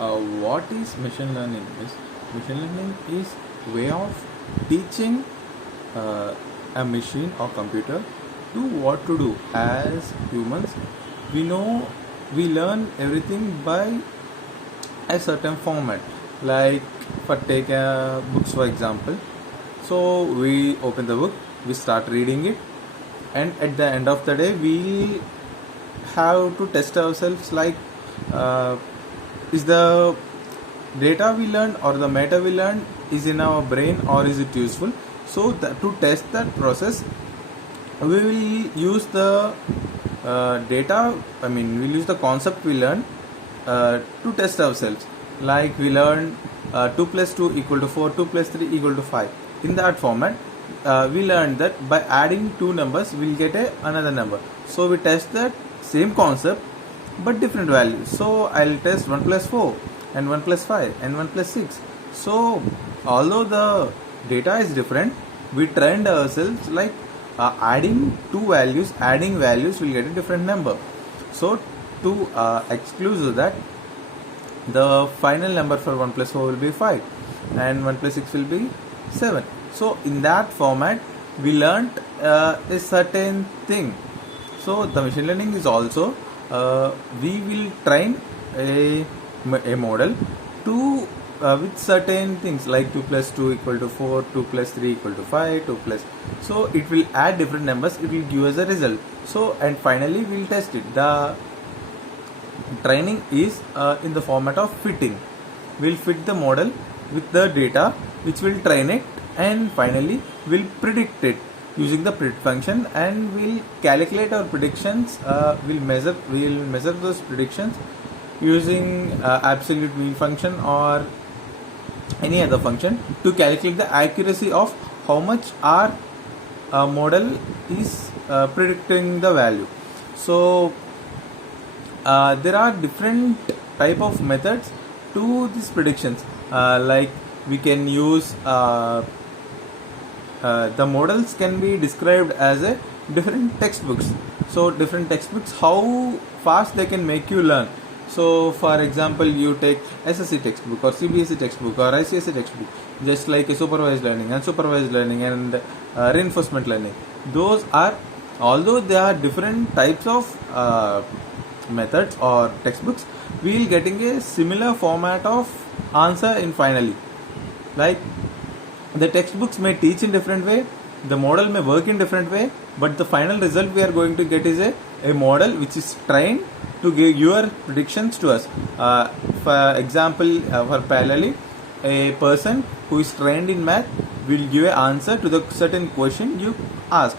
What is machine learning? Machine learning is way of teaching a machine or computer to what to do. As humans, we know we learn everything by a certain format. Like for take books for example. So we open the book, we start reading it, and at the end of the day, we have to test ourselves like uh, is the data we learned or the matter we learned is in our brain or is it useful. So to test that process, we will use the data, we'll use the concept we learned to test ourselves. Like we learned 2 plus 2 equal to 4, 2 plus 3 equal to 5. In that format, we learned that by adding two numbers we'll get another number. So we test that same concept but different values. So I'll test 1 plus 4 and 1 plus 5 and 1 plus 6. So although the data is different, we trained ourselves like adding values will get a different number. So to exclude that, the final number for 1 plus 4 will be 5 and 1 plus 6 will be 7. So in that format we learnt a certain thing. So the machine learning is also we will train a model to with certain things like 2 plus 2 equal to 4, 2 plus 3 equal to 5, 2 plus, so it will add different numbers, it will give us a result. So and finally we'll test it. The training is in the format of fitting. We'll fit the model with the data which will train it, and finally we'll predict it using the predict function, and we'll calculate our predictions. We'll measure those predictions using absolute mean function or any other function to calculate the accuracy of how much our model is predicting the value. So there are different type of methods to these predictions. Like we can use the models can be described as a different textbooks. So different textbooks, how fast they can make you learn. So for example, you take SSC textbook or CBSE textbook or ICSE textbook, just like a supervised learning, unsupervised learning, and reinforcement learning. Those are, although they are different types of methods or textbooks, we will getting a similar format of answer in finally. Like the textbooks may teach in different way, the model may work in different way, but the final result we are going to get is a model which is trained to give your predictions to us. For example, for parallelly, a person who is trained in math will give an answer to the certain question you asked.